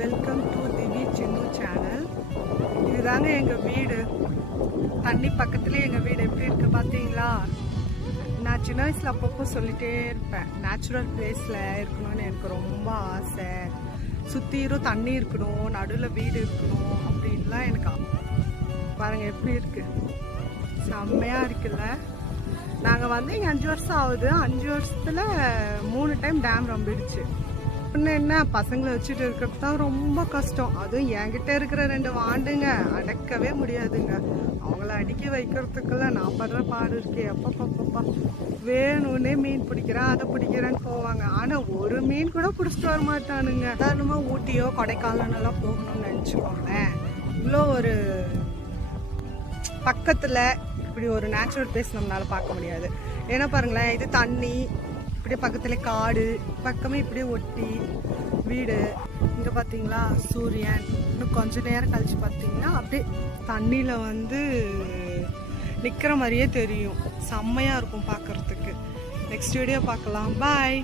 Welcome to திவி சின்னு channel. இதுதாங்க எங்கள் வீடு. தண்ணி பக்கத்துலேயே எங்கள் வீடு எப்படி இருக்குது பார்த்தீங்களா? நான் சின்ன வயசில் அப்பப்போ சொல்லிகிட்டே இருப்பேன், நேச்சுரல் பிளேஸில் இருக்கணும்னு எனக்கு ரொம்ப ஆசை. சுற்றிரும் தண்ணி இருக்கணும், நடுவில் வீடு இருக்கணும் அப்படின்லாம் எனக்கு. பாருங்கள் எப்படி இருக்குது, செம்மையாக இருக்குல்ல. நாங்கள் வந்து இங்கே 5 வருஷம் ஆகுது. 5 வருஷத்தில் 3 டைம் டேம் ரொம்பிடுச்சு. இன்னும் என்ன, பசங்களை வச்சுட்டு இருக்கிறது தான் ரொம்ப கஷ்டம். அதுவும் என்கிட்ட இருக்கிற 2 வாண்டுங்க அடக்கவே முடியாதுங்க. அவங்கள அடிக்க வைக்கிறதுக்குள்ள நான் படுற பாடு இருக்கே. அப்பப்பப்பா, வேணும்னே மீன் பிடிக்கிறேன் அதை பிடிக்கிறேன்னு போவாங்க. ஆனால் ஒரு மீன் கூட பிடிச்சிட்டு வர மாட்டானுங்க. சாதாரணமாக ஊட்டியோ கொடைக்கானலெல்லாம் போகணும்னு நினச்சிக்கோங்களேன். இவ்வளோ ஒரு பக்கத்தில் இப்படி ஒரு நேச்சுரல் பிளேஸ் நம்மளால பார்க்க முடியாது. ஏன்னா பாருங்களேன், இது தண்ணி, இப்படியே பக்கத்தில் காடு, பக்கமே இப்படியே ஒட்டி வீடு. இங்கே பார்த்தீங்களா சூரியன். இன்னும் கொஞ்ச நேரம் கழிச்சு பார்த்தீங்கன்னா அப்படியே தண்ணியில் வந்து நிற்கிற மாதிரியே தெரியும். செம்மையாக இருக்கும் பார்க்குறதுக்கு. நெக்ஸ்ட் வீடியோ பார்க்கலாம். பாய்.